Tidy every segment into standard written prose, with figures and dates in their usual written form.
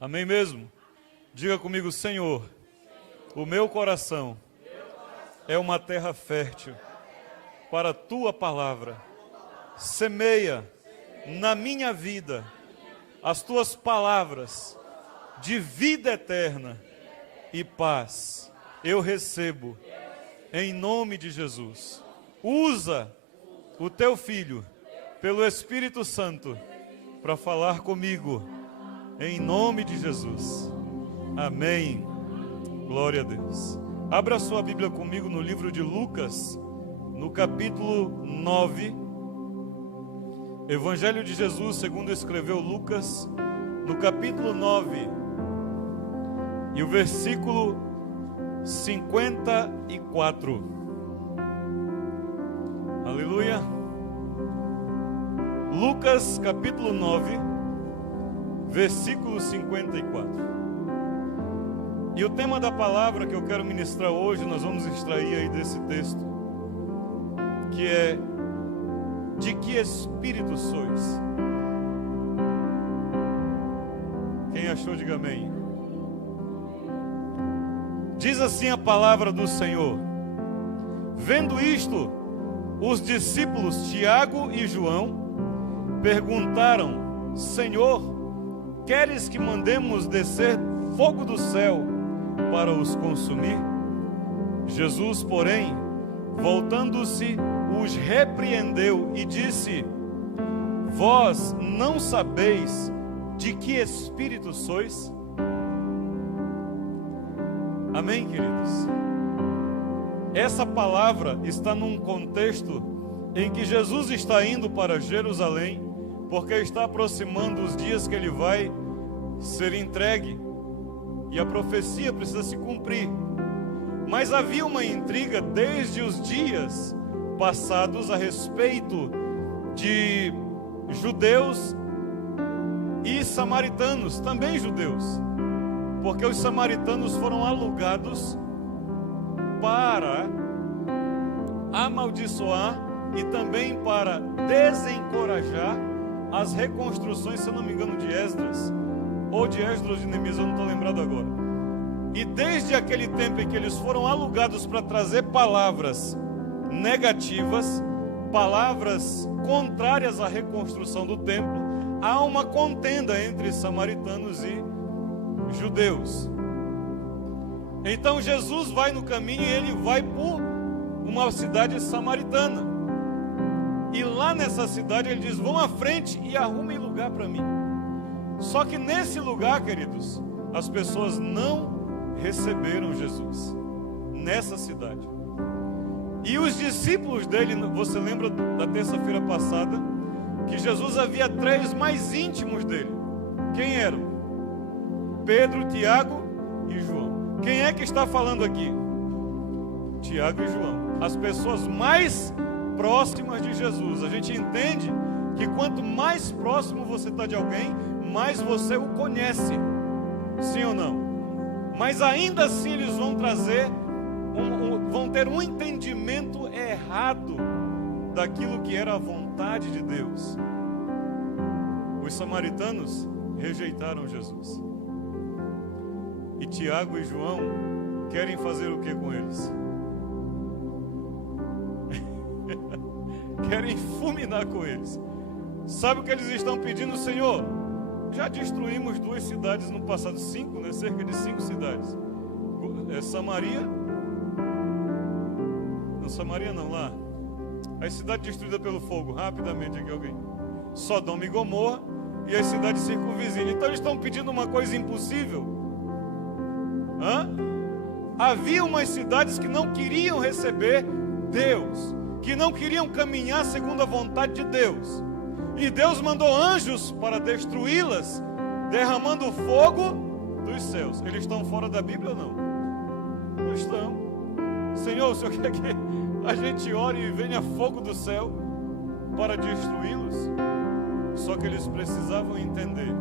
Amém mesmo? Diga comigo, Senhor, o meu coração é uma terra fértil para a tua palavra. Semeia na minha vida as tuas palavras de vida eterna e paz. Eu recebo em nome de Jesus. Usa o teu filho pelo Espírito Santo para falar comigo em nome de Jesus. Amém. Glória a Deus. Abra a sua Bíblia comigo no livro de Lucas, no capítulo 9. Evangelho de Jesus segundo escreveu Lucas, no capítulo 9, e o versículo 54. Aleluia. Lucas capítulo 9, versículo 54. E o tema da palavra que eu quero ministrar hoje, nós vamos extrair aí desse texto, que é: de que espírito sois? Quem achou, diga amém. Diz assim a palavra do Senhor: vendo isto, os discípulos Tiago e João perguntaram: Senhor, queres que mandemos descer fogo do céu para os consumir? Jesus, porém, voltando-se, os repreendeu e disse: vós não sabeis de que espírito sois? Amém, queridos? Essa palavra está num contexto em que Jesus está indo para Jerusalém, porque está aproximando os dias que ele vai ser entregue, e a profecia precisa se cumprir. Mas havia uma intriga desde os dias passados a respeito de judeus e samaritanos, também judeus, porque os samaritanos foram alugados para amaldiçoar e também para desencorajar as reconstruções, se eu não me engano, de Esdras, ou de Esdras ou de Neemias, eu não estou lembrado agora. E desde aquele tempo em que eles foram alugados para trazer palavras negativas, palavras contrárias à reconstrução do templo, há uma contenda entre samaritanos e judeus. Então Jesus vai no caminho e ele vai por uma cidade samaritana. E lá nessa cidade ele diz: vão à frente e arrumem lugar para mim. Só que nesse lugar, queridos, as pessoas não receberam Jesus, nessa cidade. E os discípulos dele, você lembra da terça-feira passada, que Jesus havia 3 mais íntimos dele. Quem eram? Pedro, Tiago e João. Quem é que está falando aqui? Tiago e João, as pessoas mais próximas de Jesus. A gente entende que quanto mais próximo você está de alguém, mais você o conhece. Sim ou não? Mas ainda assim eles vão trazer, vão ter um entendimento errado daquilo que era a vontade de Deus. Os samaritanos rejeitaram Jesus. E Tiago e João querem fazer o que com eles? Querem fulminar com eles. Sabe o que eles estão pedindo? Senhor, já destruímos 2 cidades no passado, 5, né? Cerca de 5 cidades. Samaria. Não, Samaria não, lá. A cidade destruída pelo fogo, rapidamente aqui alguém. Sodoma e Gomorra e as cidades circunvizinhas. Então eles estão pedindo uma coisa impossível. Havia umas cidades que não queriam receber Deus, que não queriam caminhar segundo a vontade de Deus, e Deus mandou anjos para destruí-las, derramando fogo dos céus. Eles estão fora da Bíblia ou não? Não estão. Senhor, o Senhor quer que a gente ore e venha fogo do céu para destruí-los? Só que eles precisavam entender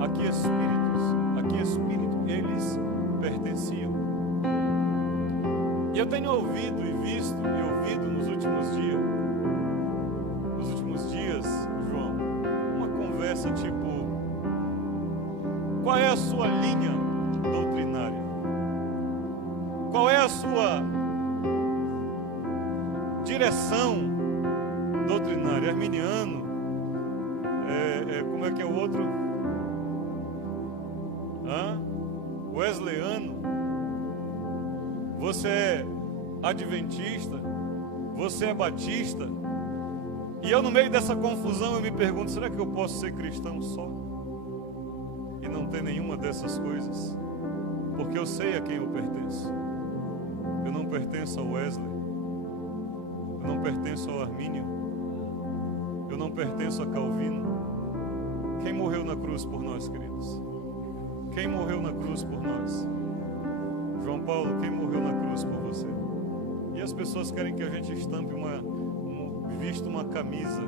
a que espírito eles pertenciam. E eu tenho ouvido e visto e ouvido nos últimos dias, João, uma conversa tipo, Qual é a sua linha doutrinária? Qual é a sua direção doutrinária? Arminiano? Como é que é o outro? Wesleyano? Você é adventista? Você é batista? E eu, no meio dessa confusão, eu me pergunto, será que eu posso ser cristão só? E não ter nenhuma dessas coisas? Porque eu sei a quem eu pertenço. Eu não pertenço ao Wesley. Eu não pertenço ao Armínio. Eu não pertenço a Calvino. Quem morreu na cruz por nós, queridos? Quem morreu na cruz por nós? João Paulo, quem morreu na cruz por você? E as pessoas querem que a gente estampe vista uma camisa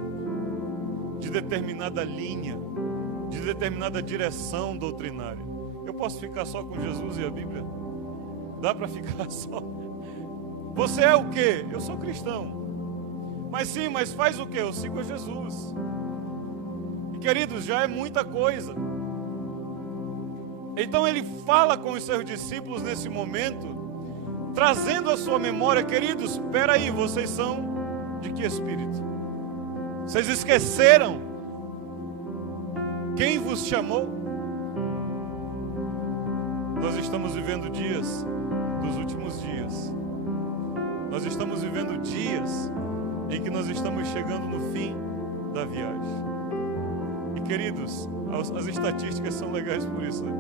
de determinada linha, de determinada direção doutrinária. Eu posso ficar só com Jesus e a Bíblia? Dá para ficar só? Você é o quê? Eu sou cristão. Mas sim, mas faz o quê? Eu sigo a Jesus. E queridos, já é muita coisa. Então ele fala com os seus discípulos nesse momento, trazendo a sua memória, queridos, espera aí, vocês são de que espírito? Vocês esqueceram quem vos chamou? Nós estamos vivendo dias dos últimos dias. Nós estamos vivendo dias em que nós estamos chegando no fim da viagem. E queridos, as estatísticas são legais por isso, né?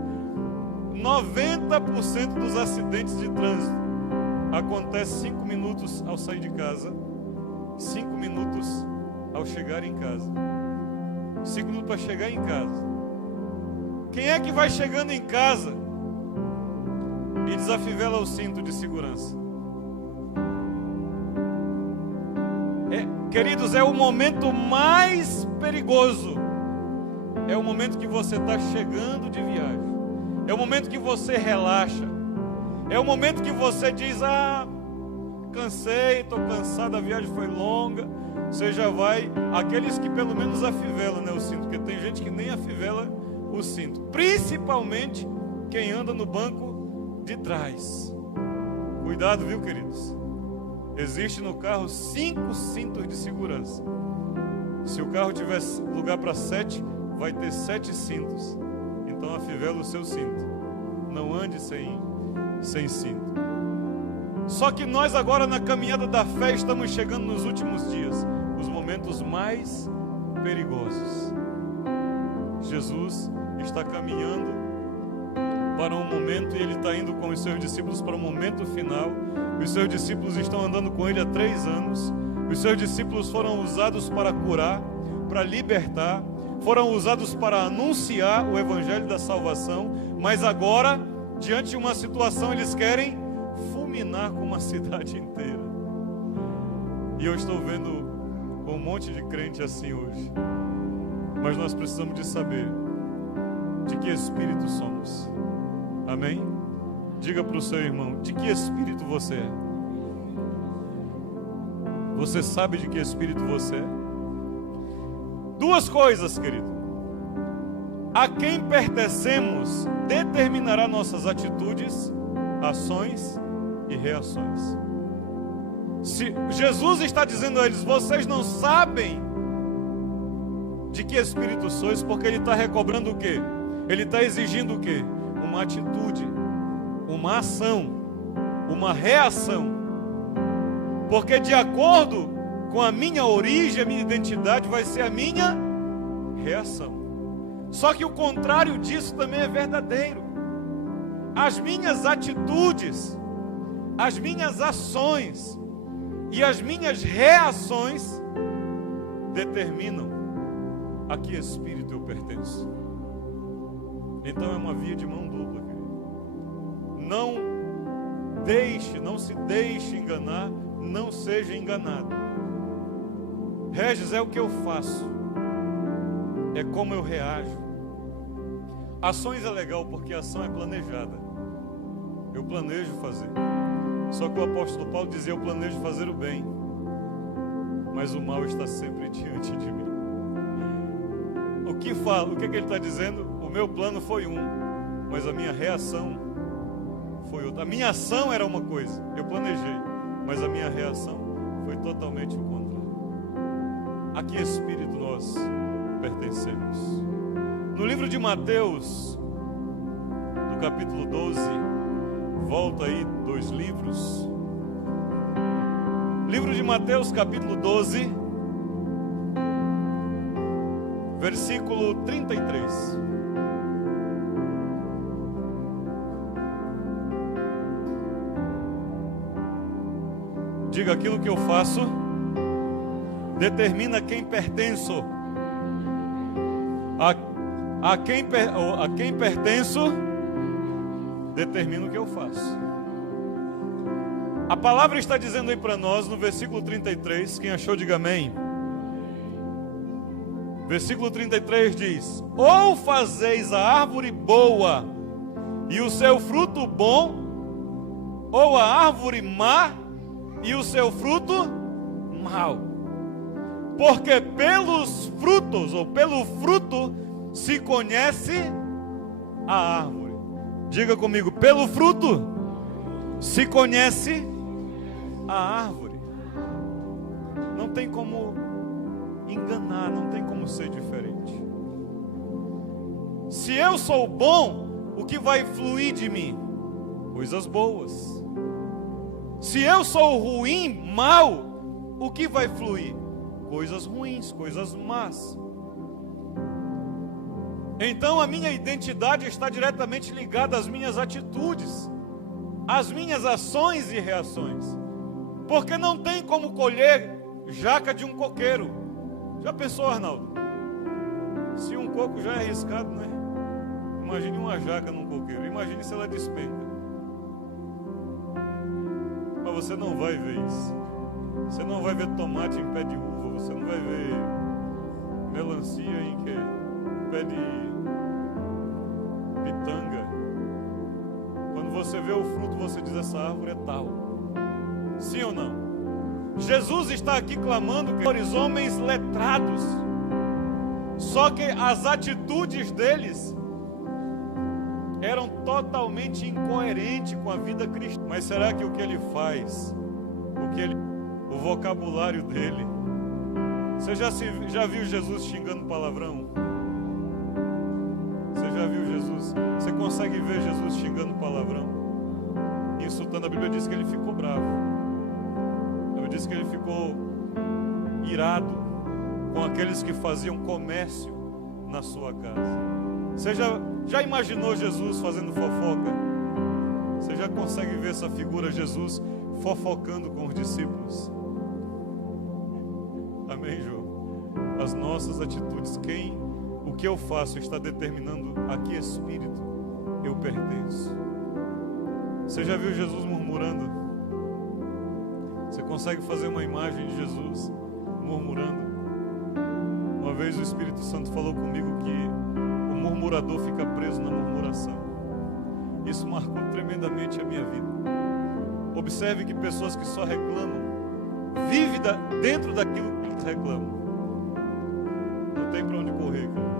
90% dos acidentes de trânsito acontecem 5 minutos ao sair de casa, 5 minutos ao chegar em casa. 5 minutos para chegar em casa. Quem é que vai chegando em casa e desafivela o cinto de segurança? Queridos, é o momento mais perigoso. É o momento que você está chegando de viagem. É o momento que você relaxa. É o momento que você diz, cansei, estou cansado, a viagem foi longa. Você já vai, aqueles que pelo menos afivelam, né, o cinto, porque tem gente que nem afivela o cinto. Principalmente quem anda no banco de trás. Cuidado, viu, queridos? Existe no carro 5 cintos de segurança. Se o carro tiver lugar para 7, vai ter 7 cintos. Então afivela o seu cinto. Não ande sem cinto. Só que nós agora na caminhada da fé estamos chegando nos últimos dias, os momentos mais perigosos. Jesus está caminhando para um momento e ele está indo com os seus discípulos para o momento final. Os seus discípulos estão andando com ele há 3 anos. Os seus discípulos foram usados para curar, para libertar, foram usados para anunciar o evangelho da salvação, mas agora, diante de uma situação, eles querem fulminar com uma cidade inteira. E eu estou vendo um monte de crente assim hoje. Mas nós precisamos de saber de que espírito somos. Amém? Diga para o seu irmão, de que espírito você é? Você sabe de que espírito você é? 2 coisas, querido. A quem pertencemos determinará nossas atitudes, ações e reações. Se Jesus está dizendo a eles, vocês não sabem de que espírito sois, porque ele está recobrando o quê? Ele está exigindo o quê? Uma atitude, uma ação, uma reação. Porque de acordo com a minha origem, a minha identidade vai ser a minha reação. Só que o contrário disso também é verdadeiro. As minhas atitudes, as minhas ações e as minhas reações determinam a que espírito eu pertenço. Então é uma via de mão dupla, querido. Não se deixe enganar, não seja enganado. Regis, é o que eu faço, é como eu reajo. Ações é legal porque a ação é planejada. Eu planejo fazer. Só que o apóstolo Paulo dizia, eu planejo fazer o bem, mas o mal está sempre diante de mim. O que ele está dizendo? O meu plano foi mas a minha reação foi outra. A minha ação era uma coisa, eu planejei, mas a minha reação foi totalmente o contrário. A que espírito nós pertencemos? No livro de Mateus, no capítulo 12, volta aí 2 livros. Livro de Mateus, capítulo 12, versículo 33. Diga: aquilo que eu faço determina quem pertenço. A quem pertenço determina o que eu faço. A palavra está dizendo aí para nós no versículo 33. Quem achou, diga amém. Versículo 33 diz: ou fazeis a árvore boa e o seu fruto bom, ou a árvore má e o seu fruto mau. Porque pelos frutos, ou pelo fruto, se conhece a árvore. Diga comigo: pelo fruto se conhece a árvore. Não tem como enganar, não tem como ser diferente. Se eu sou bom, o que vai fluir de mim? Coisas boas. Se eu sou ruim, mau, o que vai fluir? Coisas ruins, coisas más. Então a minha identidade está diretamente ligada às minhas atitudes, às minhas ações e reações. Porque não tem como colher jaca de um coqueiro. Já pensou, Arnaldo? Se um coco já é arriscado, né? Imagine uma jaca num coqueiro. Imagine se ela despenca. Mas você não vai ver isso. Você não vai ver tomate em pé de uva. Você não vai ver melancia em pé de pitanga. Quando você vê o fruto, você diz: essa árvore é tal. Sim ou não? Jesus está aqui clamando que os homens letrados. Só que as atitudes deles eram totalmente incoerentes com a vida cristã. Mas será que o que ele faz, o vocabulário dele, você já viu Jesus xingando palavrão? Você já viu Jesus? Você consegue ver Jesus xingando palavrão? Insultando? A Bíblia diz que ele ficou bravo. A Bíblia diz que ele ficou irado com aqueles que faziam comércio na sua casa. Você já imaginou Jesus fazendo fofoca? Você já consegue ver essa figura, Jesus fofocando com os discípulos? Amém, João? As nossas atitudes, o que eu faço está determinando a que espírito eu pertenço. Você já viu Jesus murmurando? Você consegue fazer uma imagem de Jesus murmurando? Uma vez o Espírito Santo falou comigo que o murmurador fica preso na murmuração. Isso marcou tremendamente a minha vida. Observe que pessoas que só reclamam vivem dentro daquilo que eles reclamam. Não tem para onde correr, cara.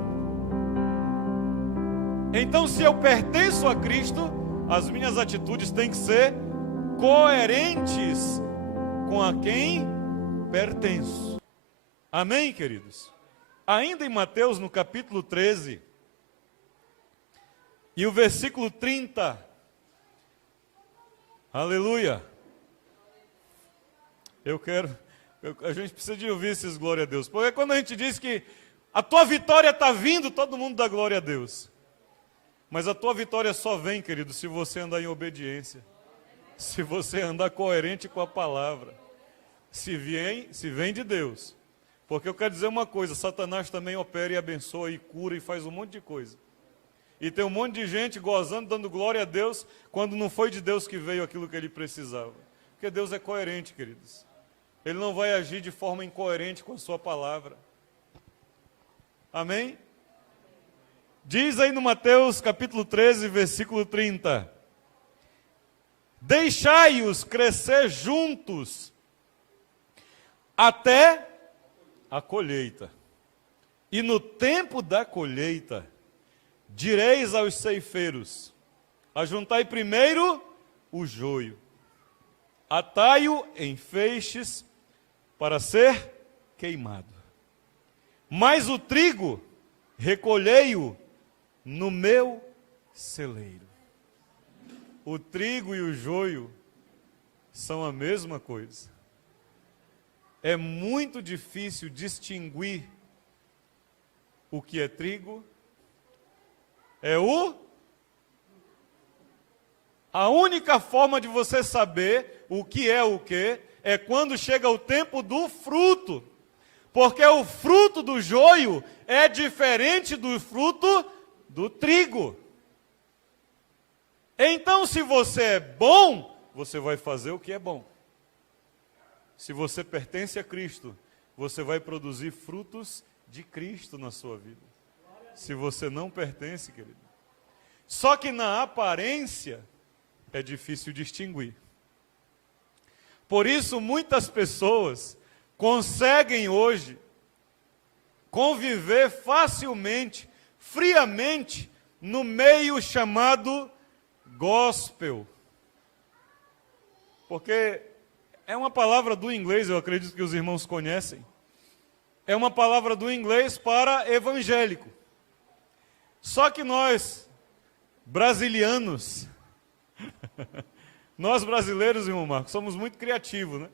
Então, se eu pertenço a Cristo, as minhas atitudes têm que ser coerentes com a quem pertenço. Amém, queridos? Ainda em Mateus, no capítulo 13, e o versículo 30. Aleluia. A gente precisa de ouvir esses glória a Deus. Porque quando a gente diz que a tua vitória está vindo, todo mundo dá glória a Deus. Mas a tua vitória só vem, querido, se você andar em obediência. Se você andar coerente com a palavra. Se vem de Deus. Porque eu quero dizer uma coisa, Satanás também opera e abençoa e cura e faz um monte de coisa. E tem um monte de gente gozando, dando glória a Deus, quando não foi de Deus que veio aquilo que ele precisava. Porque Deus é coerente, queridos. Ele não vai agir de forma incoerente com a sua palavra. Amém? Diz aí no Mateus capítulo 13, versículo 30. Deixai-os crescer juntos até a colheita. E no tempo da colheita, direis aos ceifeiros: ajuntai primeiro o joio, atai-o em feixes para ser queimado. Mas o trigo, recolhei-o no meu celeiro. O trigo e o joio são a mesma coisa. É muito difícil distinguir o que é trigo. A única forma de você saber o que é quando chega o tempo do fruto. Porque o fruto do joio é diferente do fruto do trigo. Então, se você é bom, você vai fazer o que é bom. Se você pertence a Cristo, você vai produzir frutos de Cristo na sua vida. Se você não pertence, querido. Só que na aparência é difícil distinguir. Por isso, muitas pessoas conseguem hoje conviver facilmente, friamente, no meio chamado gospel. Porque é uma palavra do inglês, eu acredito que os irmãos conhecem. É uma palavra do inglês para evangélico. Só que nós, brasilianos, nós brasileiros, irmão Marcos, somos muito criativos, né?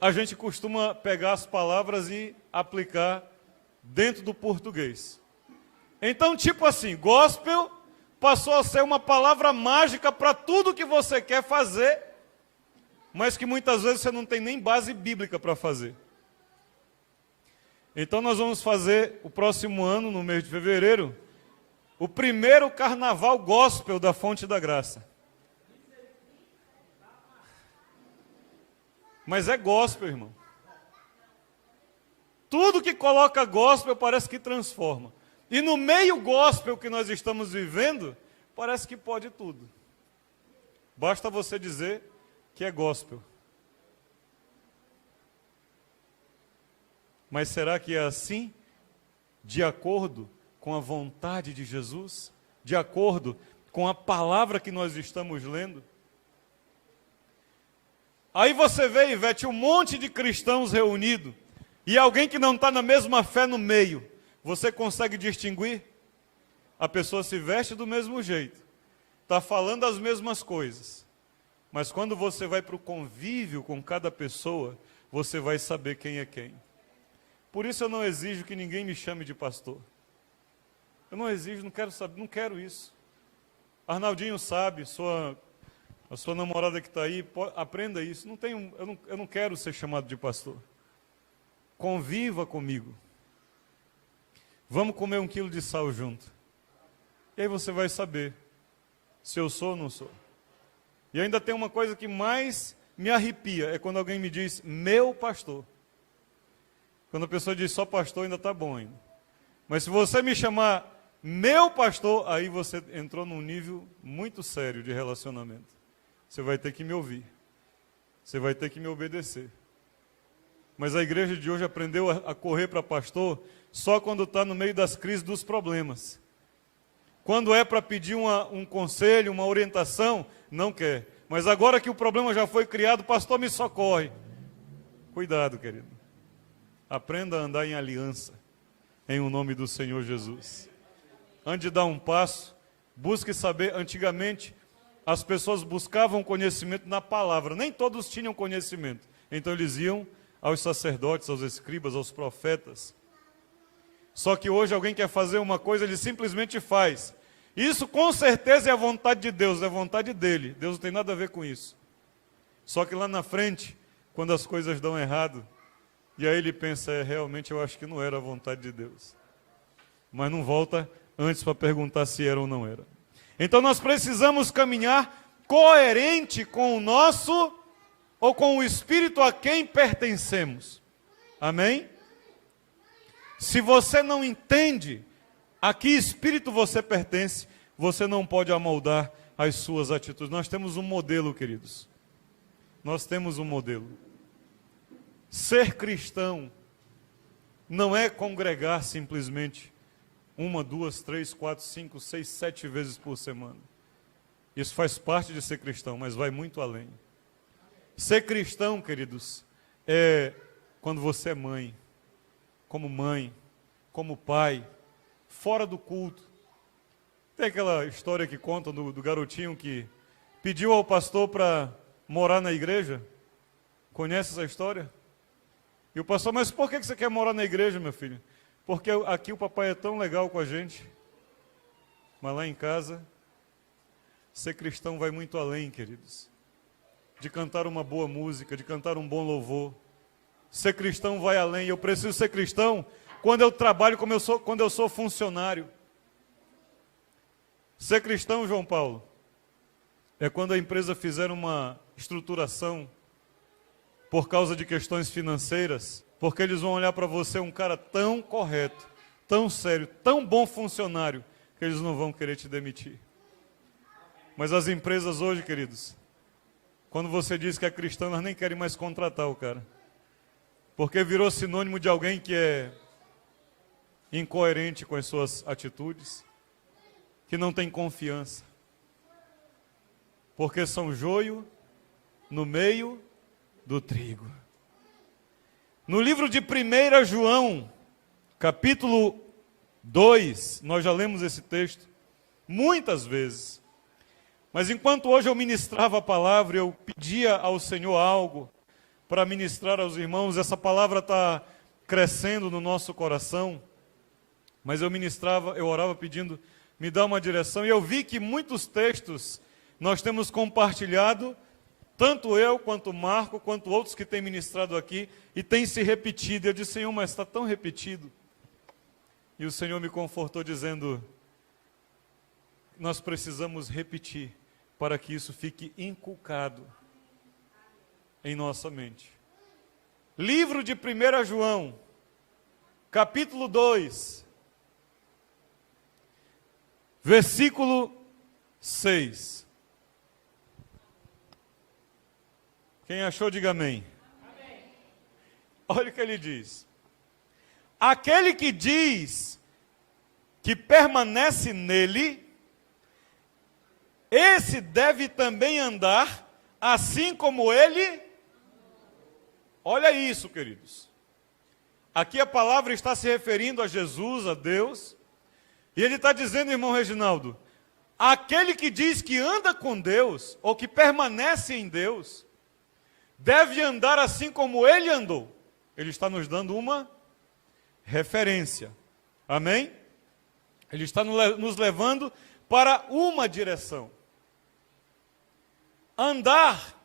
A gente costuma pegar as palavras e aplicar dentro do português. Então, tipo assim, gospel passou a ser uma palavra mágica para tudo que você quer fazer, mas que muitas vezes você não tem nem base bíblica para fazer. Então nós vamos fazer o próximo ano, no mês de fevereiro, o primeiro carnaval gospel da Fonte da Graça. Mas é gospel, irmão. Tudo que coloca gospel parece que transforma. E no meio gospel que nós estamos vivendo, parece que pode tudo. Basta você dizer que é gospel. Mas será que é assim? De acordo com a vontade de Jesus? De acordo com a palavra que nós estamos lendo? Aí você vê, Ivete, um monte de cristãos reunidos e alguém que não está na mesma fé no meio. Você consegue distinguir? A pessoa se veste do mesmo jeito, está falando as mesmas coisas, mas quando você vai para o convívio com cada pessoa, você vai saber quem é quem. Por isso eu não exijo que ninguém me chame de pastor. Eu não exijo, não quero saber, não quero isso. Arnaldinho sabe, a sua namorada que está aí, aprenda isso. Eu não quero ser chamado de pastor. Conviva comigo. Vamos comer 1 quilo de sal junto. E aí você vai saber se eu sou ou não sou. E ainda tem uma coisa que mais me arrepia, é quando alguém me diz, meu pastor. Quando a pessoa diz só pastor, ainda está bom ainda. Mas se você me chamar meu pastor, aí você entrou num nível muito sério de relacionamento. Você vai ter que me ouvir. Você vai ter que me obedecer. Mas a igreja de hoje aprendeu a correr para pastor só quando está no meio das crises, dos problemas. Quando é para pedir um conselho, uma orientação, não quer. Mas agora que o problema já foi criado, pastor, me socorre. Cuidado, querido. Aprenda a andar em aliança, em o nome do Senhor Jesus. Antes de dar um passo, busque saber. Antigamente, as pessoas buscavam conhecimento na palavra. Nem todos tinham conhecimento. Então eles iam aos sacerdotes, aos escribas, aos profetas. Só que hoje alguém quer fazer uma coisa, ele simplesmente faz. Isso com certeza é a vontade de Deus, é a vontade dele. Deus não tem nada a ver com isso. Só que lá na frente, quando as coisas dão errado, e aí ele pensa, realmente eu acho que não era a vontade de Deus. Mas não volta antes para perguntar se era ou não era. Então nós precisamos caminhar coerente com o nosso, ou com o Espírito a quem pertencemos. Amém? Se você não entende a que espírito você pertence, você não pode amoldar as suas atitudes. Nós temos um modelo, queridos. Nós temos um modelo. Ser cristão não é congregar simplesmente 1, 2, 3, 4, 5, 6, 7 vezes por semana. Isso faz parte de ser cristão, mas vai muito além. Ser cristão, queridos, é quando você é mãe, como pai, fora do culto. Tem aquela história que contam do garotinho que pediu ao pastor para morar na igreja. Conhece essa história? E o pastor, mas por que você quer morar na igreja, meu filho? Porque aqui o papai é tão legal com a gente. Mas lá em casa, ser cristão vai muito além, queridos. De cantar uma boa música, de cantar um bom louvor. Ser cristão vai além. Eu preciso ser cristão quando eu trabalho, quando eu sou funcionário. Ser cristão, João Paulo, é quando a empresa fizer uma estruturação por causa de questões financeiras, porque eles vão olhar para você um cara tão correto, tão sério, tão bom funcionário, que eles não vão querer te demitir. Mas as empresas hoje, queridos, quando você diz que é cristão, elas nem querem mais contratar o cara. Porque virou sinônimo de alguém que é incoerente com as suas atitudes, que não tem confiança. Porque são joio no meio do trigo. No livro de 1 João, capítulo 2, nós já lemos esse texto muitas vezes. Mas enquanto hoje eu ministrava a palavra, eu pedia ao Senhor algo para ministrar aos irmãos. Essa palavra está crescendo no nosso coração. Mas eu orava pedindo, me dá uma direção. E eu vi que muitos textos nós temos compartilhado, tanto eu, quanto o Marco, quanto outros que têm ministrado aqui, e tem se repetido. Eu disse, Senhor, mas está tão repetido. E o Senhor me confortou dizendo, nós precisamos repetir, para que isso fique inculcado em nossa mente. Livro de 1 João, capítulo 2, versículo 6. Quem achou, diga amém. Amém. Olha o que ele diz. Aquele que diz que permanece nele, esse deve também andar assim como ele. Olha isso, queridos. Aqui a palavra está se referindo a Jesus, a Deus. E ele está dizendo, irmão Reginaldo, aquele que diz que anda com Deus, ou que permanece em Deus, deve andar assim como ele andou. Ele está nos dando uma referência. Amém? Ele está nos levando para uma direção. Andar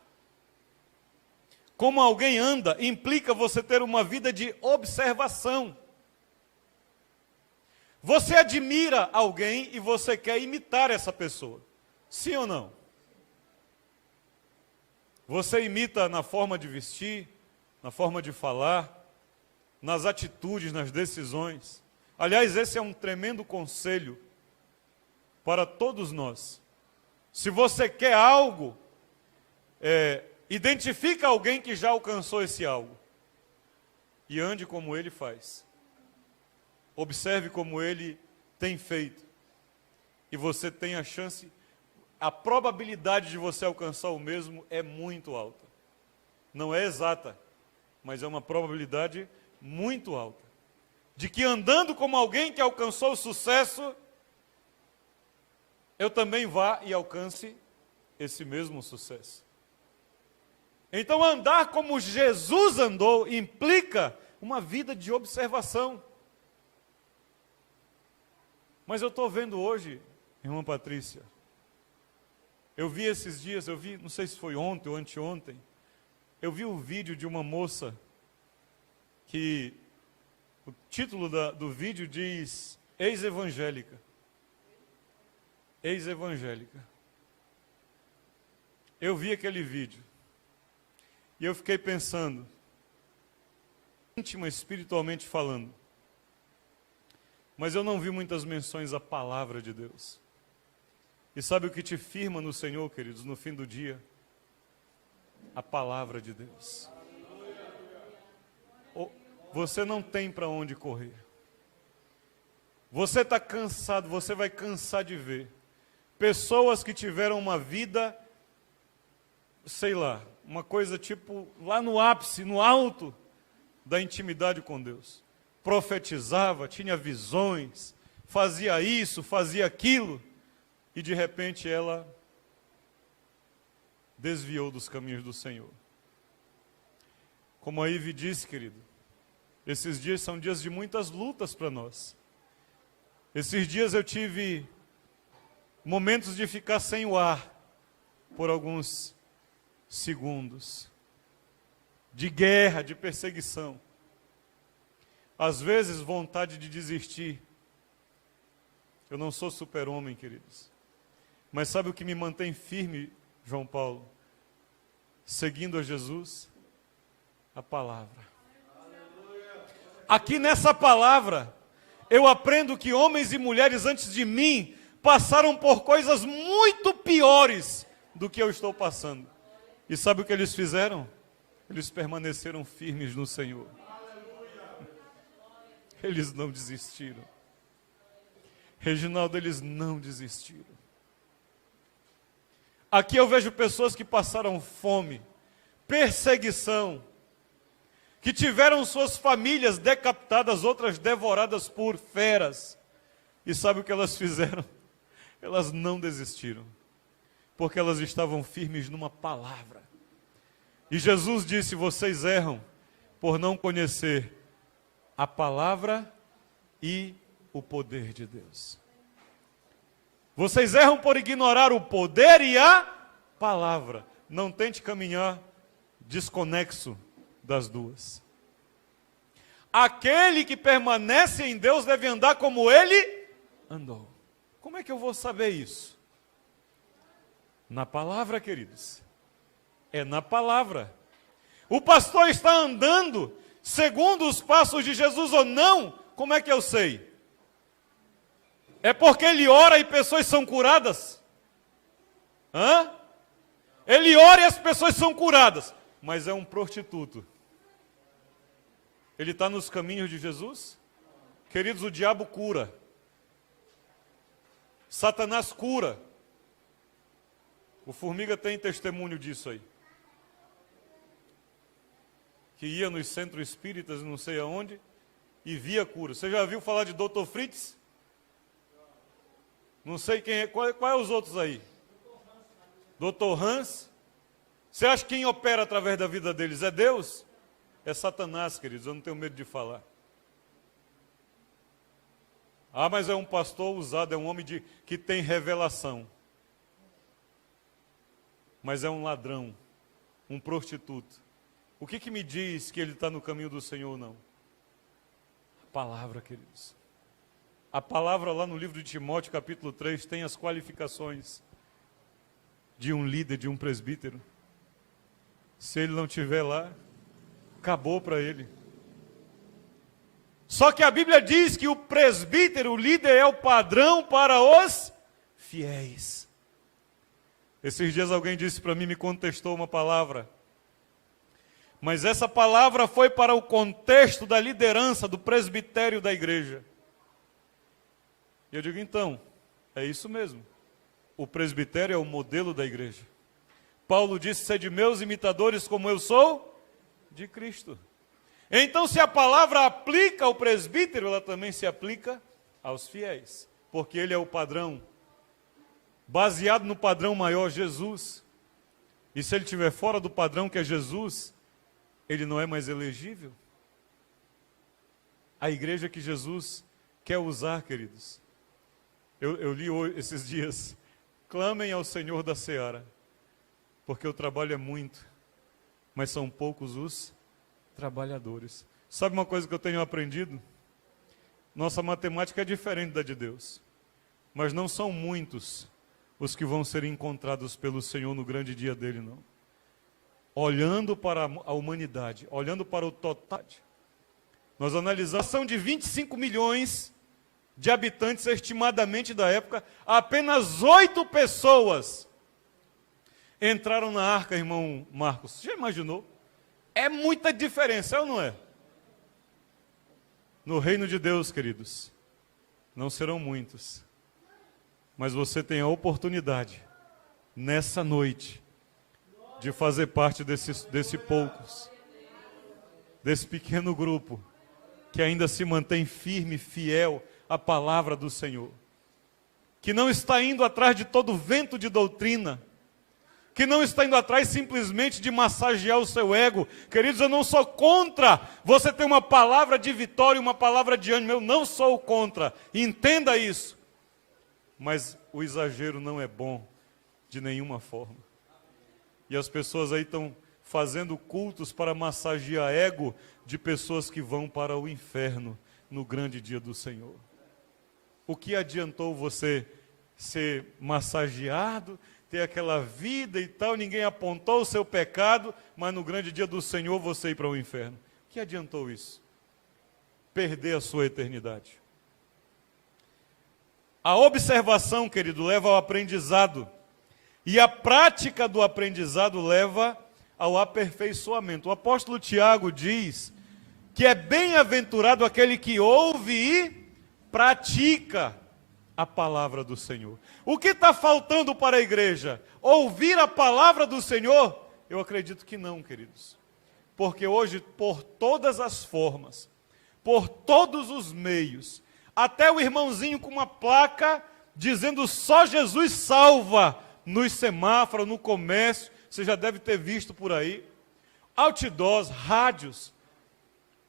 como alguém anda implica você ter uma vida de observação. Você admira alguém e você quer imitar essa pessoa. Sim ou não? Você imita na forma de vestir, na forma de falar, nas atitudes, nas decisões. Aliás, esse é um tremendo conselho para todos nós. Se você quer algo, identifica alguém que já alcançou esse algo e ande como ele faz. Observe como ele tem feito. E você tem a chance, a probabilidade de você alcançar o mesmo é muito alta. Não é exata, mas é uma probabilidade muito alta. De que andando como alguém que alcançou o sucesso, eu também vá e alcance esse mesmo sucesso. Então andar como Jesus andou implica uma vida de observação. Mas eu estou vendo hoje, irmã Patrícia, eu vi esses dias, não sei se foi ontem ou anteontem, eu vi um vídeo de uma moça que o título do vídeo diz ex-evangélica. Ex-evangélica. Eu vi aquele vídeo e eu fiquei pensando, íntima, espiritualmente falando, mas eu não vi muitas menções à palavra de Deus. E sabe o que te firma no Senhor, queridos, no fim do dia? A palavra de Deus. Você não tem para onde correr. Você está cansado, você vai cansar de ver pessoas que tiveram uma vida, sei lá, uma coisa tipo lá no ápice, no alto da intimidade com Deus. Profetizava, tinha visões, fazia isso, fazia aquilo, e de repente ela desviou dos caminhos do Senhor. Como a Ive disse, querido, esses dias são dias de muitas lutas para nós. Esses dias eu tive momentos de ficar sem o ar por alguns segundos, de guerra, de perseguição. Às vezes vontade de desistir. Eu não sou super-homem, queridos. Mas sabe o que me mantém firme, João Paulo? Seguindo a Jesus? A palavra. Aqui nessa palavra, eu aprendo que homens e mulheres antes de mim passaram por coisas muito piores do que eu estou passando. E sabe o que eles fizeram? Eles permaneceram firmes no Senhor. Eles não desistiram. Reginaldo, eles não desistiram. Aqui eu vejo pessoas que passaram fome, perseguição, que tiveram suas famílias decapitadas, outras devoradas por feras. E sabe o que elas fizeram? Elas não desistiram, porque elas estavam firmes numa palavra. E Jesus disse: vocês erram por não conhecer a palavra e o poder de Deus. Vocês erram por ignorar o poder e a palavra. Não tente caminhar desconexo das duas. Aquele que permanece em Deus deve andar como ele andou. Como é que eu vou saber isso? Na palavra, queridos. É na palavra. O pastor está andando segundo os passos de Jesus ou não? Como é que eu sei? É porque ele ora e pessoas são curadas? Hã? Ele ora e as pessoas são curadas, mas é um prostituto. Ele está nos caminhos de Jesus? Queridos, o diabo cura. Satanás cura. O Formiga tem testemunho disso aí. Que ia nos centros espíritas, não sei aonde, e via cura. Você já viu falar de Dr. Fritz? Não sei quem é. Qual é os outros aí? Dr. Hans? Você acha que quem opera através da vida deles é Deus? É Satanás, queridos, eu não tenho medo de falar. Ah, mas é um pastor usado, é um homem que tem revelação. Mas é um ladrão, um prostituto. O que me diz que ele está no caminho do Senhor ou não? A palavra, queridos. A palavra lá no livro de Timóteo, capítulo 3, tem as qualificações de um líder, de um presbítero. Se ele não estiver lá, acabou para ele. Só que a Bíblia diz que o presbítero, o líder, é o padrão para os fiéis. Esses dias alguém disse para mim, me contestou uma palavra. Mas essa palavra foi para o contexto da liderança, do presbitério da igreja. E eu digo, então, é isso mesmo. O presbitério é o modelo da igreja. Paulo disse, sede meus imitadores como eu sou de Cristo. Então, se a palavra aplica ao presbítero, ela também se aplica aos fiéis. Porque ele é o padrão, baseado no padrão maior, Jesus. E se ele estiver fora do padrão que é Jesus, ele não é mais elegível. A igreja que Jesus quer usar, queridos. Eu li esses dias, clamem ao Senhor da Seara, porque o trabalho é muito, mas são poucos os trabalhadores. Sabe uma coisa que eu tenho aprendido? Nossa matemática é diferente da de Deus, mas não são muitos os que vão ser encontrados pelo Senhor no grande dia dele, não. Olhando para a humanidade, olhando para o total, nós analisamos a ação de 25 milhões de habitantes, estimadamente da época, apenas 8 pessoas entraram na arca, irmão Marcos. Você já imaginou? É muita diferença, é ou não é? No reino de Deus, queridos, Não serão muitos, mas você tem a oportunidade, nessa noite, de fazer parte desse poucos, desse pequeno grupo, que ainda se mantém firme, fiel à palavra do Senhor, que não está indo atrás de todo vento de doutrina, que não está indo atrás simplesmente de massagear o seu ego. Queridos, eu não sou contra você ter uma palavra de vitória, uma palavra de ânimo, eu não sou contra, entenda isso. Mas o exagero não é bom de nenhuma forma. E as pessoas aí estão fazendo cultos para massagear ego de pessoas que vão para o inferno no grande dia do Senhor. O que adiantou você ser massageado, ter aquela vida e tal, ninguém apontou o seu pecado, mas no grande dia do Senhor você ir para o inferno? O que adiantou isso? Perder a sua eternidade. A observação, querido, leva ao aprendizado, e a prática do aprendizado leva ao aperfeiçoamento. O apóstolo Tiago diz que é bem-aventurado aquele que ouve e pratica a palavra do Senhor. O que está faltando para a igreja? Ouvir a palavra do Senhor? Eu acredito que não, queridos. Porque hoje, por todas as formas, por todos os meios, até o irmãozinho com uma placa dizendo só Jesus salva, nos semáforos, no comércio, você já deve ter visto por aí, outdoors, rádios,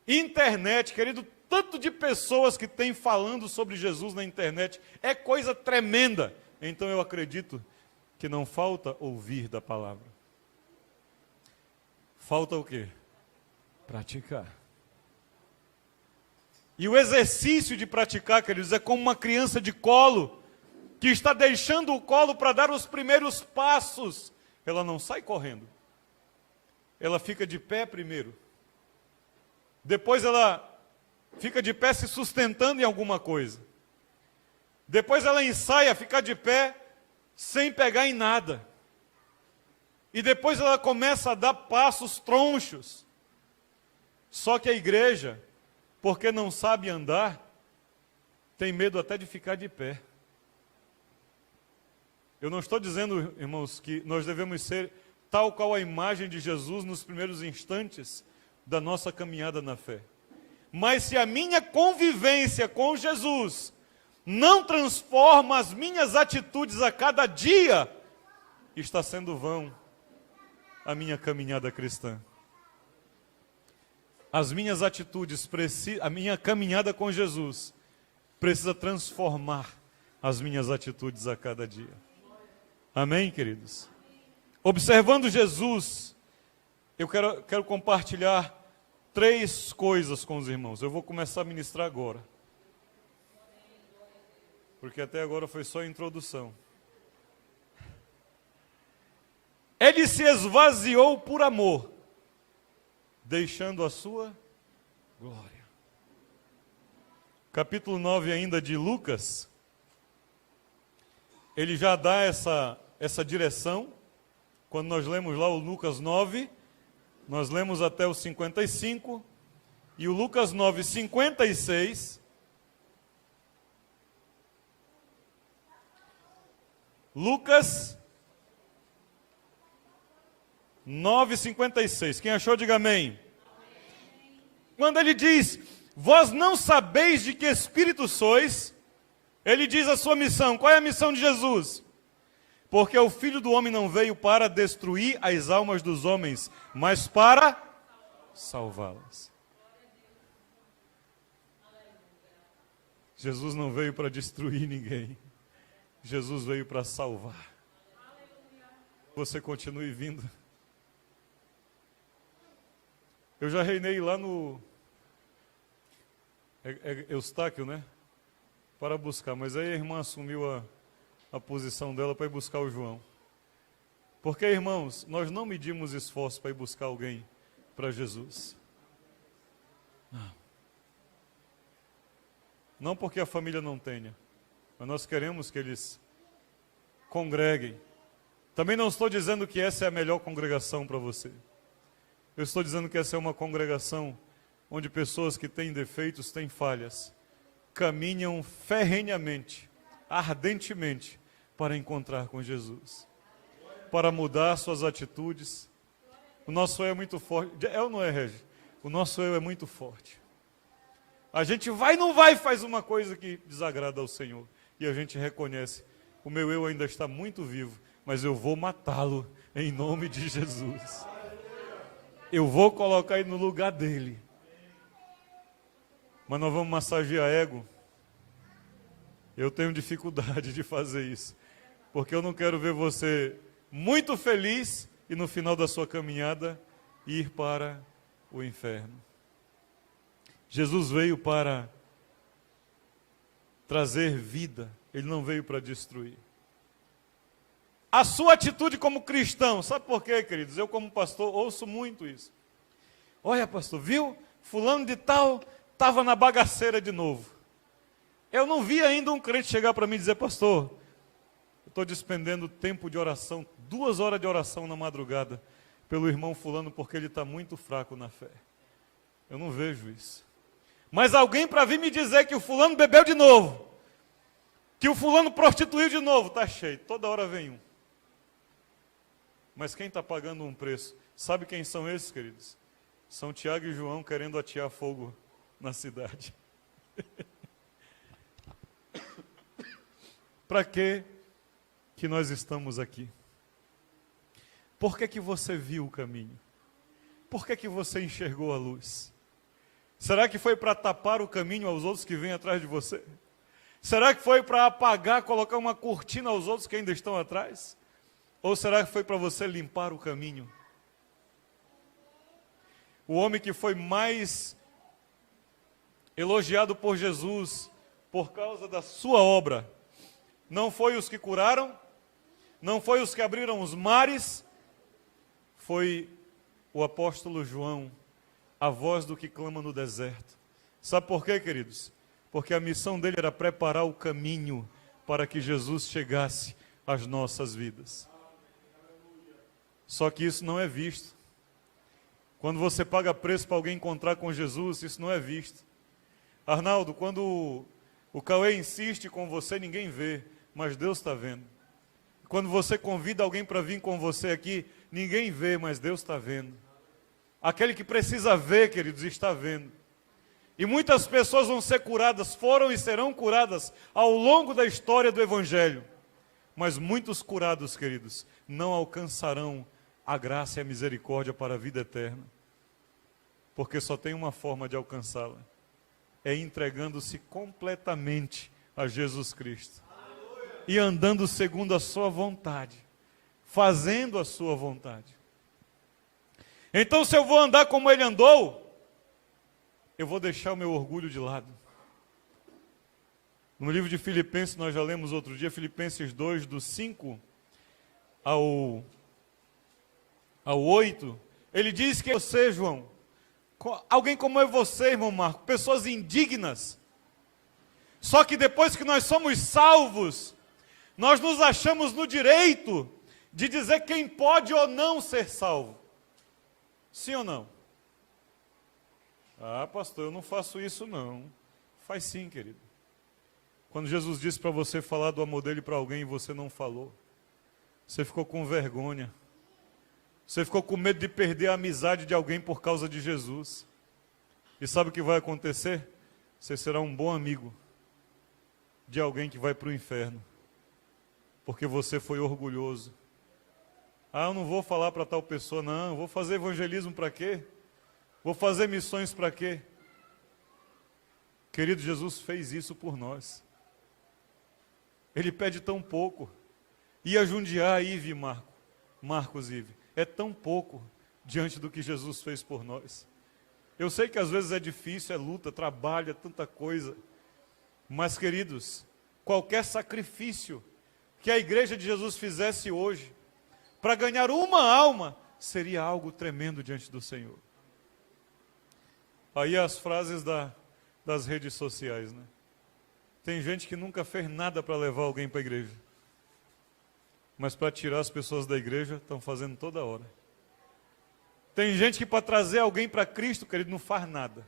internet, querido, tanto de pessoas que tem falando sobre Jesus na internet, é coisa tremenda. Então eu acredito que não falta ouvir da palavra. Falta o quê? Praticar. E o exercício de praticar, queridos, é como uma criança de colo, que está deixando o colo para dar os primeiros passos. Ela não sai correndo. Ela fica de pé primeiro. Depois ela fica de pé se sustentando em alguma coisa. Depois ela ensaia ficar de pé sem pegar em nada. E depois ela começa a dar passos tronchos. Só que a igreja, porque não sabe andar, tem medo até de ficar de pé. Eu não estou dizendo, irmãos, que nós devemos ser tal qual a imagem de Jesus nos primeiros instantes da nossa caminhada na fé. Mas se a minha convivência com Jesus não transforma as minhas atitudes a cada dia, está sendo vão a minha caminhada cristã. As minhas atitudes, a minha caminhada com Jesus, precisa transformar as minhas atitudes a cada dia. Amém, queridos? Observando Jesus, eu quero compartilhar 3 coisas com os irmãos. Eu vou começar a ministrar agora. Porque até agora foi só a introdução. Ele se esvaziou por amor, deixando a sua glória. Capítulo 9 ainda de Lucas, ele já dá essa direção. Quando nós lemos lá o Lucas 9, nós lemos até o 55, e o Lucas 9, 56, Lucas 9, 56, quem achou, diga amém. Quando ele diz, vós não sabeis de que espírito sois, ele diz a sua missão. Qual é a missão de Jesus? Porque o Filho do Homem não veio para destruir as almas dos homens, mas para salvá-las. Jesus não veio para destruir ninguém. Jesus veio para salvar. Você continue vindo. Eu já reinei lá no Eustáquio, né? Para buscar, mas aí a irmã assumiu a posição dela para ir buscar o João. Porque, irmãos, nós não medimos esforço para ir buscar alguém para Jesus. Não porque a família não tenha, mas nós queremos que eles congreguem. Também não estou dizendo que essa é a melhor congregação para você. Eu estou dizendo que essa é uma congregação onde pessoas que têm defeitos, têm falhas, caminham ferrenhamente, ardentemente, para encontrar com Jesus, para mudar suas atitudes. O nosso eu é muito forte. É ou não é, Regi? O nosso eu é muito forte. A gente vai e não vai, faz uma coisa que desagrada ao Senhor. E a gente reconhece, o meu eu ainda está muito vivo, mas eu vou matá-lo em nome de Jesus. Eu vou colocar ele no lugar dele. Mas nós vamos massagear ego. Eu tenho dificuldade de fazer isso. Porque eu não quero ver você muito feliz e no final da sua caminhada ir para o inferno. Jesus veio para trazer vida. Ele não veio para destruir. A sua atitude como cristão, sabe por quê, queridos? Eu como pastor ouço muito isso. Olha, pastor, viu? Fulano de tal estava na bagaceira de novo. Eu não vi ainda um crente chegar para mim e dizer, pastor, eu estou despendendo tempo de oração, 2 horas de oração na madrugada, pelo irmão fulano, porque ele está muito fraco na fé. Eu não vejo isso. Mas alguém para vir me dizer que o fulano bebeu de novo, que o fulano prostituiu de novo, está cheio, toda hora vem um. Mas quem está pagando um preço? Sabe quem são esses, queridos? São Tiago e João querendo atear fogo na cidade. Para que nós estamos aqui? Por que você viu o caminho? Por que você enxergou a luz? Será que foi para tapar o caminho aos outros que vêm atrás de você? Será que foi para apagar, colocar uma cortina aos outros que ainda estão atrás? Ou será que foi para você limpar o caminho? O homem que foi mais elogiado por Jesus por causa da sua obra, não foi os que curaram, não foi os que abriram os mares, foi o apóstolo João, a voz do que clama no deserto. Sabe por quê, queridos? Porque a missão dele era preparar o caminho para que Jesus chegasse às nossas vidas. Só que isso não é visto. Quando você paga preço para alguém encontrar com Jesus, isso não é visto. Arnaldo, quando o Cauê insiste com você, ninguém vê, mas Deus está vendo. Quando você convida alguém para vir com você aqui, ninguém vê, mas Deus está vendo. Aquele que precisa ver, queridos, está vendo. E muitas pessoas vão ser curadas, foram e serão curadas ao longo da história do Evangelho. Mas muitos curados, queridos, não alcançarão a graça e a misericórdia para a vida eterna. Porque só tem uma forma de alcançá-la. É entregando-se completamente a Jesus Cristo. E andando segundo a sua vontade. Fazendo a sua vontade. Então, se eu vou andar como ele andou, eu vou deixar o meu orgulho de lado. No livro de Filipenses, nós já lemos outro dia, Filipenses 2, do 5 ao 8, ele diz que você, João, alguém como é você, irmão Marco, pessoas indignas. Só que depois que nós somos salvos, nós nos achamos no direito de dizer quem pode ou não ser salvo. Sim ou não? Ah, pastor, eu não faço isso não. Faz sim, querido. Quando Jesus disse para você falar do amor dele para alguém e você não falou, você ficou com vergonha. Você ficou com medo de perder a amizade de alguém por causa de Jesus. E sabe o que vai acontecer? Você será um bom amigo de alguém que vai para o inferno. Porque você foi orgulhoso. Ah, eu não vou falar para tal pessoa, não. Vou fazer evangelismo para quê? Vou fazer missões para quê? Querido, Jesus fez isso por nós. Ele pede tão pouco. Ia Jundiaí, Ive, Marcos, Ive. É tão pouco diante do que Jesus fez por nós. Eu sei que às vezes é difícil, é luta, trabalho, é tanta coisa. Mas, queridos, qualquer sacrifício que a igreja de Jesus fizesse hoje, para ganhar uma alma, seria algo tremendo diante do Senhor. Aí as frases das redes sociais, né? Tem gente que nunca fez nada para levar alguém para a igreja. Mas para tirar as pessoas da igreja, estão fazendo toda hora. Tem gente que para trazer alguém para Cristo, querido, não faz nada.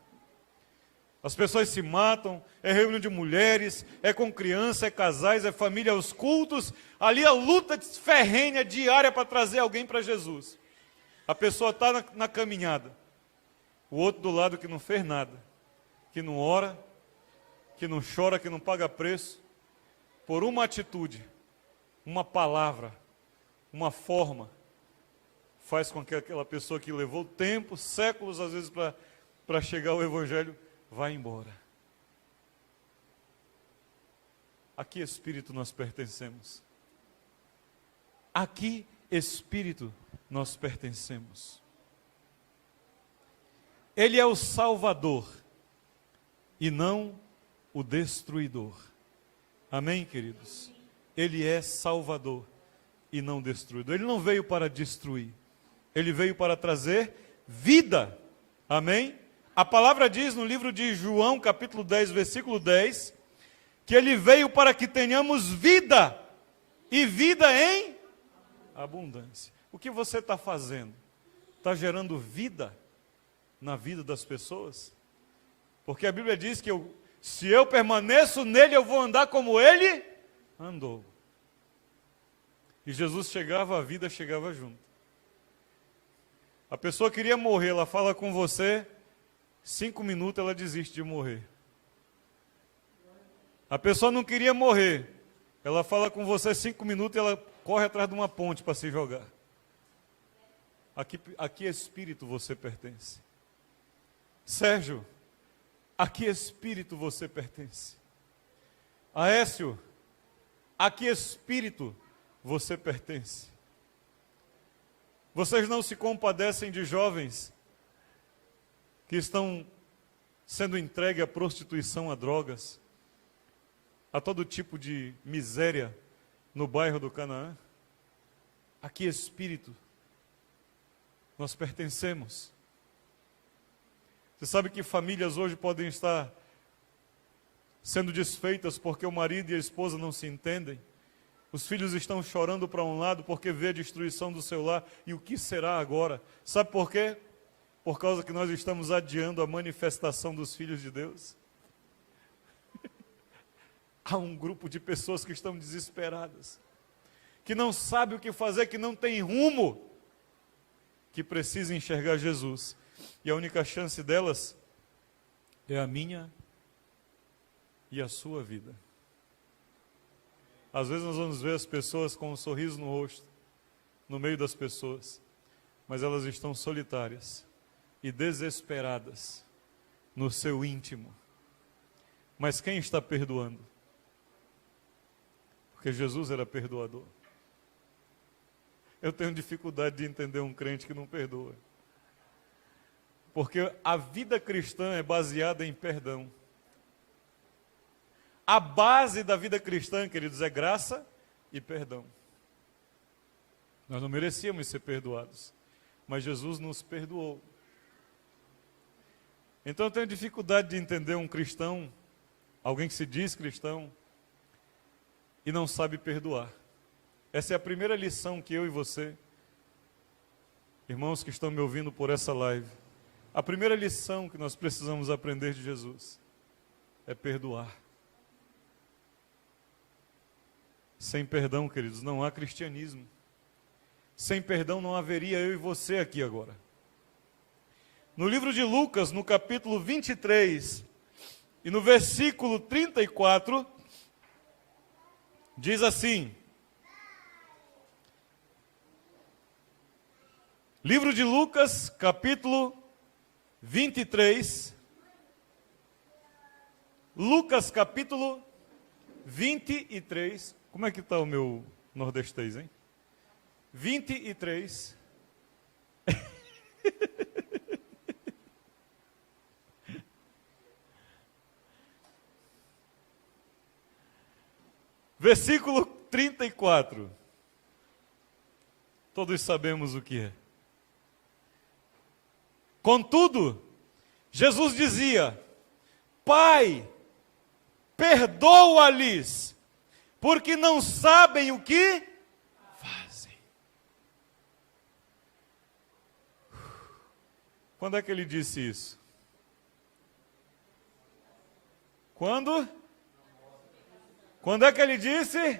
As pessoas se matam, é reunião de mulheres, é com criança, é casais, é família, os cultos. Ali a luta ferrenha diária para trazer alguém para Jesus. A pessoa está na caminhada. O outro do lado que não fez nada, que não ora, que não chora, que não paga preço, por uma atitude, uma palavra, uma forma, faz com que aquela pessoa que levou tempo, séculos às vezes para chegar ao Evangelho, vá embora. A que espírito nós pertencemos? A que espírito nós pertencemos? Ele é o Salvador e não o destruidor. Amém, queridos? Ele é Salvador e não destruidor. Ele não veio para destruir. Ele veio para trazer vida. Amém? A palavra diz no livro de João, capítulo 10, versículo 10, que ele veio para que tenhamos vida, e vida em abundância. O que você está fazendo? Está gerando vida na vida das pessoas? Porque a Bíblia diz que se eu permaneço nele, eu vou andar como ele andou. E Jesus chegava, a vida chegava junto. A pessoa queria morrer, ela fala com você, 5 minutos ela desiste de morrer. A pessoa não queria morrer, ela fala com você 5 minutos e ela corre atrás de uma ponte para se jogar. A que espírito você pertence? Sérgio, a que espírito você pertence? Aécio, a que espírito você pertence? Vocês não se compadecem de jovens que estão sendo entregues à prostituição, a drogas, a todo tipo de miséria no bairro do Canaã? A que espírito nós pertencemos? Você sabe que famílias hoje podem estar sendo desfeitas porque o marido e a esposa não se entendem? Os filhos estão chorando para um lado porque vê a destruição do seu lar. E o que será agora? Sabe por quê? Por causa que nós estamos adiando a manifestação dos filhos de Deus. Há um grupo de pessoas que estão desesperadas, que não sabem o que fazer, que não tem rumo, que precisam enxergar Jesus. E a única chance delas é a minha e a sua vida. Às vezes nós vamos ver as pessoas com um sorriso no rosto, no meio das pessoas, mas elas estão solitárias e desesperadas no seu íntimo. Mas quem está perdoando? Porque Jesus era perdoador. Eu tenho dificuldade de entender um crente que não perdoa. Porque a vida cristã é baseada em perdão. A base da vida cristã, queridos, é graça e perdão. Nós não merecíamos ser perdoados, mas Jesus nos perdoou. Então eu tenho dificuldade de entender um cristão, alguém que se diz cristão, e não sabe perdoar. Essa é a primeira lição que eu e você, irmãos que estão me ouvindo por essa live, a primeira lição que nós precisamos aprender de Jesus é perdoar. Sem perdão, queridos, não há cristianismo. Sem perdão não haveria eu e você aqui agora. No livro de Lucas, no capítulo 23, e no versículo 34, diz assim: livro de Lucas, capítulo 23, Lucas, capítulo 23, como é que está o meu nordestês, hein? 23. Versículo 34. Todos sabemos o que é. Contudo, Jesus dizia: Pai, perdoa-lhes, porque não sabem o que fazem. Quando é que ele disse isso? Quando? Quando é que ele disse?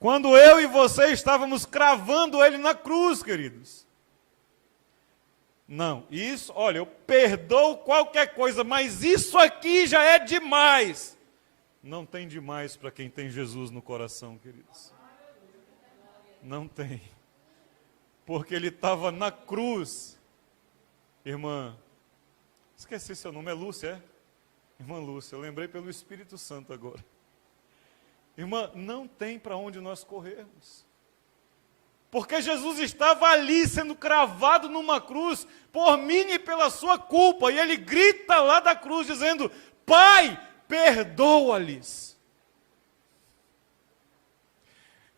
Quando eu e você estávamos cravando ele na cruz, queridos. Não, isso, olha, eu perdoo qualquer coisa, mas isso aqui já é demais. Não tem demais para quem tem Jesus no coração, queridos. Não tem. Porque ele estava na cruz. Irmã, esqueci seu nome, é Lúcia, é? Irmã Lúcia, eu lembrei pelo Espírito Santo agora. Irmã, não tem para onde nós corrermos. Porque Jesus estava ali sendo cravado numa cruz por mim e pela sua culpa. E ele grita lá da cruz dizendo: Pai, perdoa-lhes.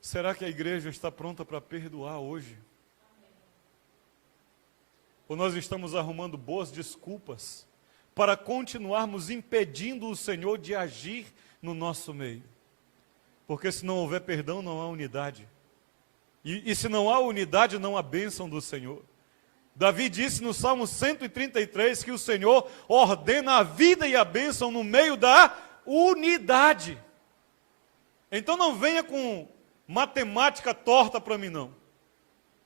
Será que a igreja está pronta para perdoar hoje? Ou nós estamos arrumando boas desculpas para continuarmos impedindo o Senhor de agir no nosso meio? Porque se não houver perdão, não há unidade. E se não há unidade, não há bênção do Senhor. Davi disse no Salmo 133 que o Senhor ordena a vida e a bênção no meio da unidade. Então não venha com matemática torta para mim, não.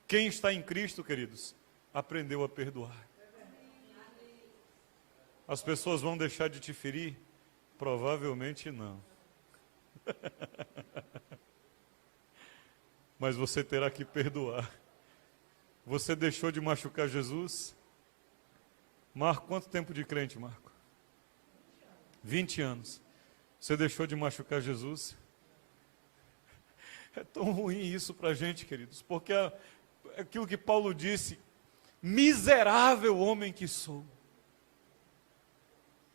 Quem está em Cristo, queridos, aprendeu a perdoar. As pessoas vão deixar de te ferir? Provavelmente não. Mas você terá que perdoar. Você deixou de machucar Jesus? Marco, quanto tempo de crente, Marco? 20 anos. Você deixou de machucar Jesus? É tão ruim isso para a gente, queridos, porque é aquilo que Paulo disse: miserável homem que sou,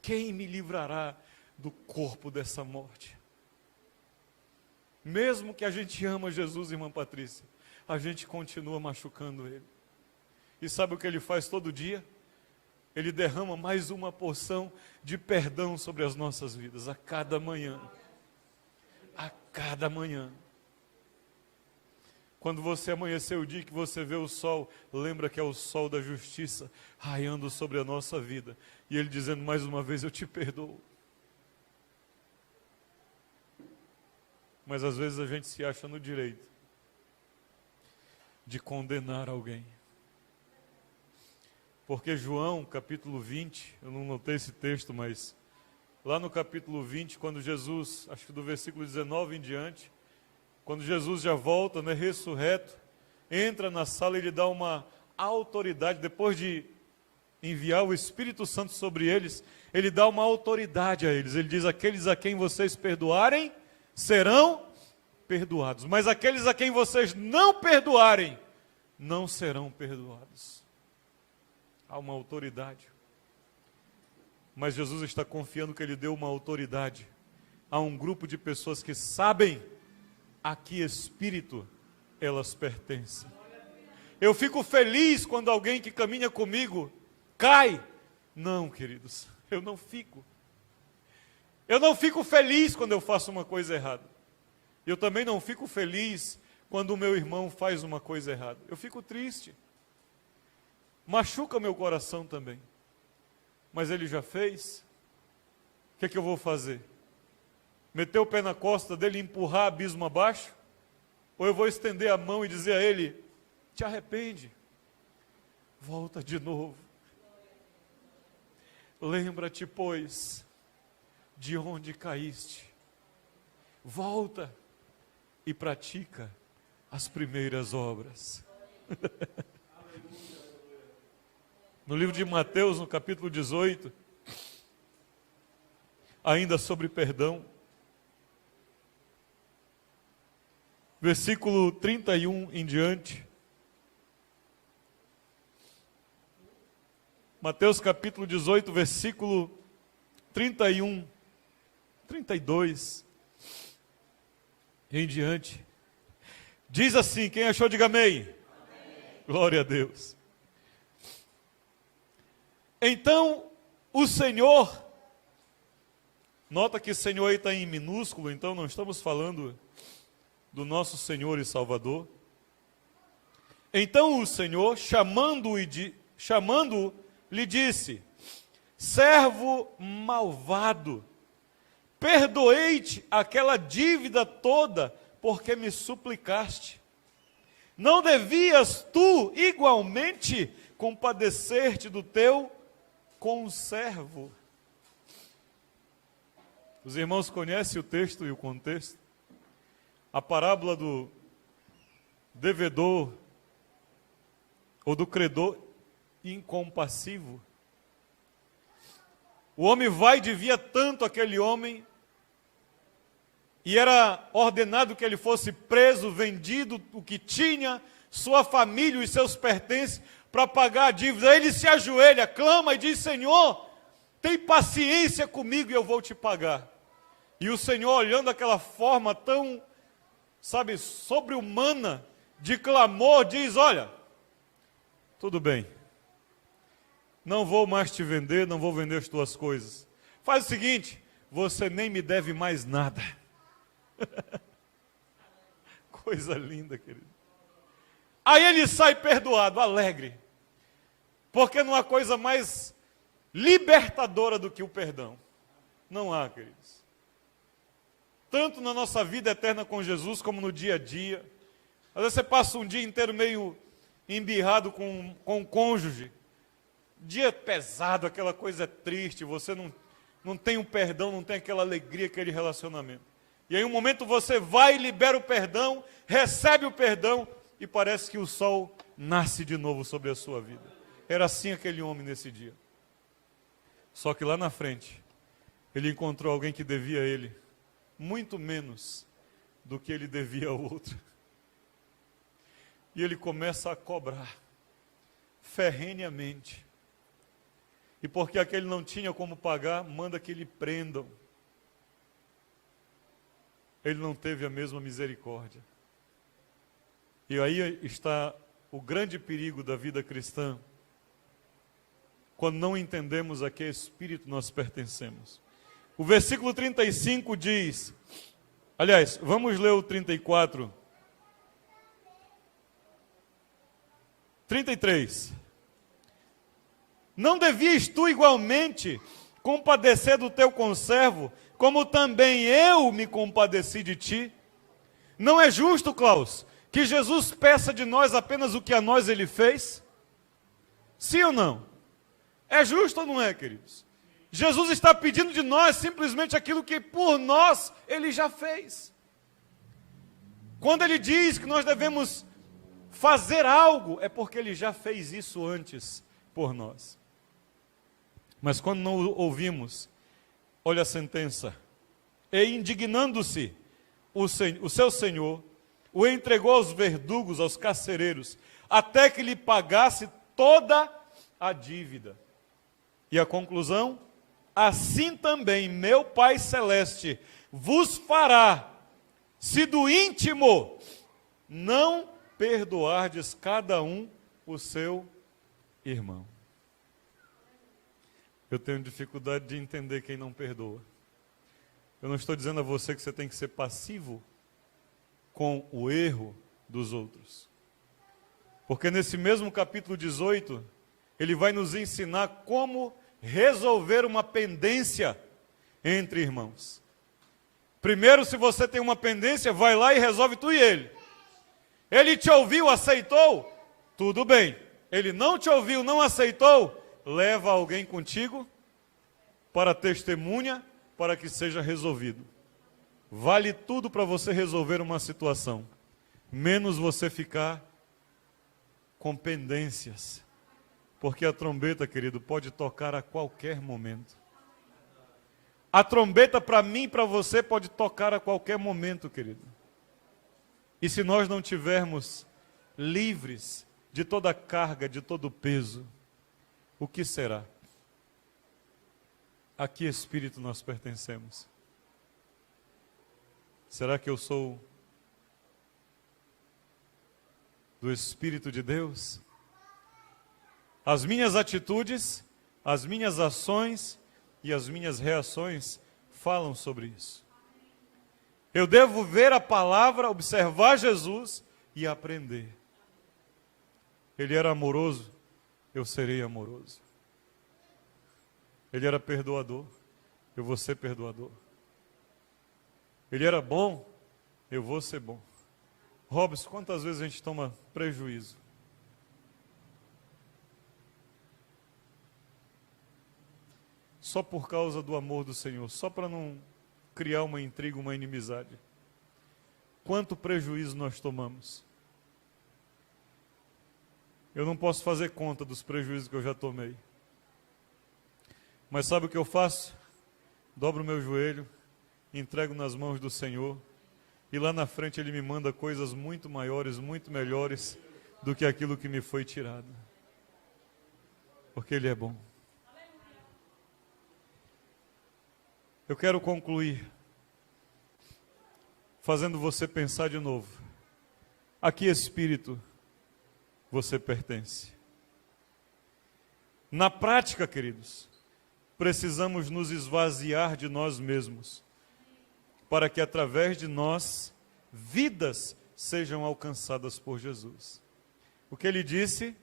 quem me livrará do corpo dessa morte? Mesmo que a gente ama Jesus, irmã Patrícia, a gente continua machucando ele. E sabe o que ele faz todo dia? Ele derrama mais uma porção de perdão sobre as nossas vidas, a cada manhã. A cada manhã. Quando você amanhecer o dia que você vê o sol, lembra que é o sol da justiça raiando sobre a nossa vida. E ele dizendo mais uma vez: eu te perdoo. Mas às vezes a gente se acha no direito de condenar alguém. Porque João, capítulo 20, eu não notei esse texto, mas lá no capítulo 20, quando Jesus, acho que do versículo 19 em diante, quando Jesus já volta, né, ressurreto, entra na sala e ele dá uma autoridade, depois de enviar o Espírito Santo sobre eles, ele dá uma autoridade a eles. Ele diz: aqueles a quem vocês perdoarem, serão perdoados. Mas aqueles a quem vocês não perdoarem, não serão perdoados. Há uma autoridade. Mas Jesus está confiando que ele deu uma autoridade a um grupo de pessoas que sabem a que espírito elas pertencem. Eu fico feliz quando alguém que caminha comigo cai. Não, queridos, eu não fico. Eu não fico feliz quando eu faço uma coisa errada. Eu também não fico feliz quando o meu irmão faz uma coisa errada. Eu fico triste. Machuca meu coração também. Mas ele já fez. O que é que eu vou fazer? Meter o pé na costa dele e empurrar abismo abaixo? Ou eu vou estender a mão e dizer a ele: te arrepende. Volta de novo. Lembra-te, pois, de onde caíste. Volta e pratica as primeiras obras. No livro de Mateus, no capítulo 18, ainda sobre perdão, versículo 31 em diante. Mateus capítulo 18, versículo 31, 32 em diante. Diz assim, quem achou, diga amém. Amém. Glória a Deus. Então, o Senhor, nota que Senhor aí está em minúsculo, então não estamos falando do nosso Senhor e Salvador. Então o Senhor, chamando-o, lhe disse: servo malvado, perdoei-te aquela dívida toda, porque me suplicaste. Não devias tu, igualmente, compadecer-te do teu conservo? Os irmãos conhecem o texto e o contexto? A parábola do devedor ou do credor incompassivo. O homem vai e devia tanto àquele homem, e era ordenado que ele fosse preso, vendido, o que tinha, sua família, os seus pertences, para pagar a dívida. Ele se ajoelha, clama e diz: Senhor, tem paciência comigo e eu vou te pagar. E o Senhor, olhando aquela forma tão, sobre-humana, de clamor, diz: olha, tudo bem, não vou mais te vender, não vou vender as tuas coisas. Faz o seguinte, você nem me deve mais nada. Coisa linda, querido. Aí ele sai perdoado, alegre, porque não há coisa mais libertadora do que o perdão. Não há, queridos. Tanto na nossa vida eterna com Jesus, como no dia a dia. Às vezes você passa um dia inteiro meio embirrado com o cônjuge, dia pesado, aquela coisa triste, você não tem o perdão, não tem aquela alegria, aquele relacionamento. E aí um momento você vai e libera o perdão, recebe o perdão, e parece que o sol nasce de novo sobre a sua vida. Era assim aquele homem nesse dia. Só que lá na frente, ele encontrou alguém que devia a ele muito menos do que ele devia ao outro. E ele começa a cobrar ferrenhamente. E porque aquele não tinha como pagar, manda que lhe prendam. Ele não teve a mesma misericórdia. E aí está o grande perigo da vida cristã, quando não entendemos a que espírito nós pertencemos. O versículo 35 diz, aliás, vamos ler o 34. 33. Não devias tu igualmente compadecer do teu conservo, como também eu me compadeci de ti? Não é justo, Klaus, que Jesus peça de nós apenas o que a nós ele fez? Sim ou não? É justo ou não é, queridos? Jesus está pedindo de nós simplesmente aquilo que por nós ele já fez. Quando ele diz que nós devemos fazer algo, é porque ele já fez isso antes por nós. Mas quando não ouvimos, olha a sentença: e indignando-se o seu senhor, o entregou aos verdugos, aos carcereiros, até que lhe pagasse toda a dívida. E a conclusão? Assim também meu Pai Celeste vos fará, se do íntimo não perdoardes cada um o seu irmão. Eu tenho dificuldade de entender quem não perdoa. Eu não estou dizendo a você que você tem que ser passivo com o erro dos outros. Porque nesse mesmo capítulo 18, ele vai nos ensinar como resolver uma pendência entre irmãos. Primeiro, se você tem uma pendência, vai lá e resolve tu e ele. Ele te ouviu, aceitou? Tudo bem. Ele não te ouviu, não aceitou? Leva alguém contigo para testemunha, para que seja resolvido. Vale tudo para você resolver uma situação, menos você ficar com pendências. Porque a trombeta, querido, pode tocar a qualquer momento. A trombeta para mim e para você pode tocar a qualquer momento, querido. E se nós não tivermos livres de toda a carga, de todo o peso, o que será? A que espírito nós pertencemos? Será que eu sou do Espírito de Deus? As minhas atitudes, as minhas ações e as minhas reações falam sobre isso. Eu devo ver a palavra, observar Jesus e aprender. Ele era amoroso, eu serei amoroso. Ele era perdoador, eu vou ser perdoador. Ele era bom, eu vou ser bom. Robson, quantas vezes a gente toma prejuízo? Só por causa do amor do Senhor, só para não criar uma intriga, uma inimizade. Quanto prejuízo nós tomamos? Eu não posso fazer conta dos prejuízos que eu já tomei. Mas sabe o que eu faço? Dobro o meu joelho, entrego nas mãos do Senhor, e lá na frente Ele me manda coisas muito maiores, muito melhores do que aquilo que me foi tirado. Porque Ele é bom. Eu quero concluir fazendo você pensar de novo. A que espírito você pertence? Na prática, queridos, precisamos nos esvaziar de nós mesmos, para que através de nós, vidas sejam alcançadas por Jesus. O que ele disse?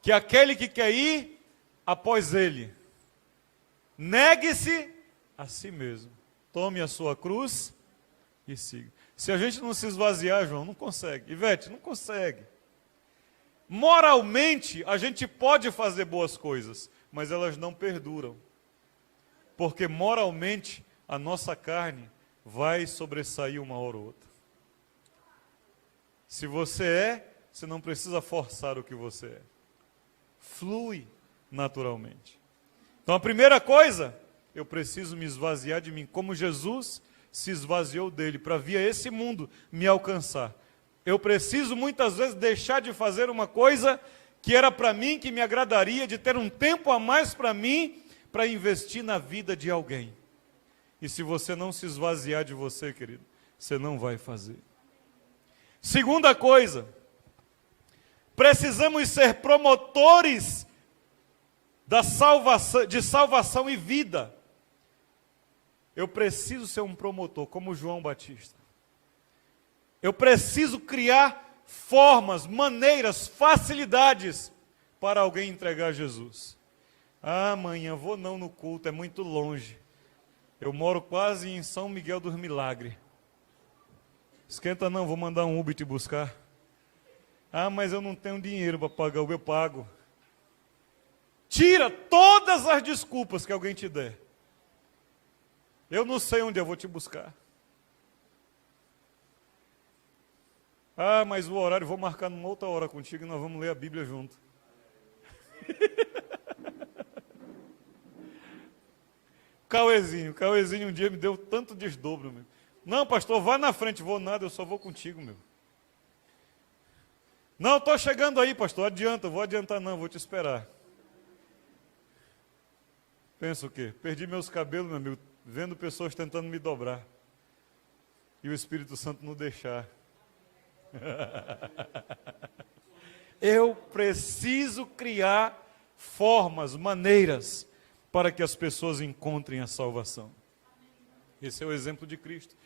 Que aquele que quer ir após ele, negue-se a si mesmo, tome a sua cruz e siga. Se a gente não se esvaziar, João, não consegue. Ivete, não consegue. Moralmente, a gente pode fazer boas coisas, mas elas não perduram. Porque moralmente, a nossa carne vai sobressair uma hora ou outra. Se você não precisa forçar o que você é. Flui naturalmente. Então a primeira coisa, eu preciso me esvaziar de mim, como Jesus se esvaziou dele, para vir a esse mundo me alcançar. Eu preciso muitas vezes deixar de fazer uma coisa que era para mim, que me agradaria, de ter um tempo a mais para mim, para investir na vida de alguém. E se você não se esvaziar de você, querido, você não vai fazer. Segunda coisa, precisamos ser promotores de salvação e vida. Eu preciso ser um promotor, como João Batista. Eu preciso criar formas, maneiras, facilidades para alguém entregar Jesus. Ah, amanhã vou não no culto, é muito longe. Eu moro quase em São Miguel dos Milagres. Esquenta não, vou mandar um Uber te buscar. Ah, mas eu não tenho dinheiro para pagar, eu pago. Tira todas as desculpas que alguém te der. Eu não sei onde eu vou te buscar. Ah, mas o horário, vou marcar numa outra hora contigo e nós vamos ler a Bíblia junto. Cauezinho um dia me deu tanto desdobro, meu. Não, pastor, vá na frente, vou nada, eu só vou contigo, meu. Não, estou chegando aí, pastor, adianta, vou adiantar não, vou te esperar. Pensa o quê? Perdi meus cabelos, meu amigo, vendo pessoas tentando me dobrar. E o Espírito Santo não deixar. Eu preciso criar formas, maneiras, para que as pessoas encontrem a salvação. Esse é o exemplo de Cristo.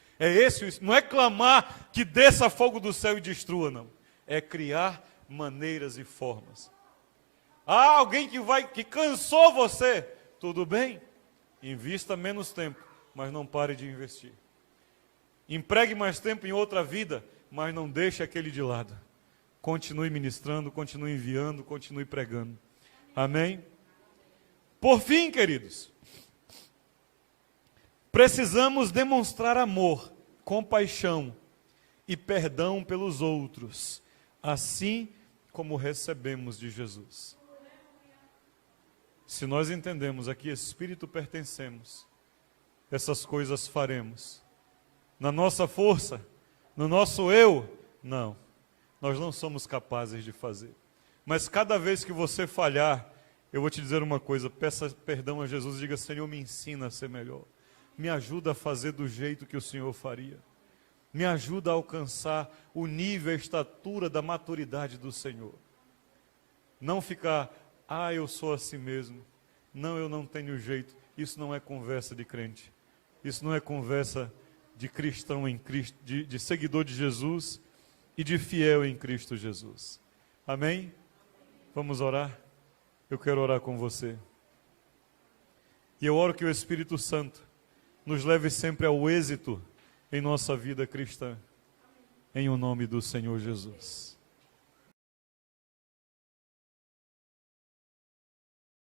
Não é clamar que desça fogo do céu e destrua, não. É criar maneiras e formas. Ah, alguém que cansou você. Tudo bem, invista menos tempo, mas não pare de investir. Empregue mais tempo em outra vida, mas não deixe aquele de lado. Continue ministrando, continue enviando, continue pregando. Amém? Por fim, queridos, precisamos demonstrar amor, compaixão e perdão pelos outros, assim como recebemos de Jesus. Se nós entendemos a que espírito pertencemos, essas coisas faremos. Na nossa força, no nosso eu, não. Nós não somos capazes de fazer. Mas cada vez que você falhar, eu vou te dizer uma coisa, peça perdão a Jesus e diga, Senhor, me ensina a ser melhor. Me ajuda a fazer do jeito que o Senhor faria. Me ajuda a alcançar o nível, a estatura da maturidade do Senhor. Não ficar... eu sou assim mesmo. Não, eu não tenho jeito. Isso não é conversa de crente. Isso não é conversa de cristão em Cristo, de seguidor de Jesus e de fiel em Cristo Jesus. Amém? Vamos orar? Eu quero orar com você. E eu oro que o Espírito Santo nos leve sempre ao êxito em nossa vida cristã. Em o nome do Senhor Jesus.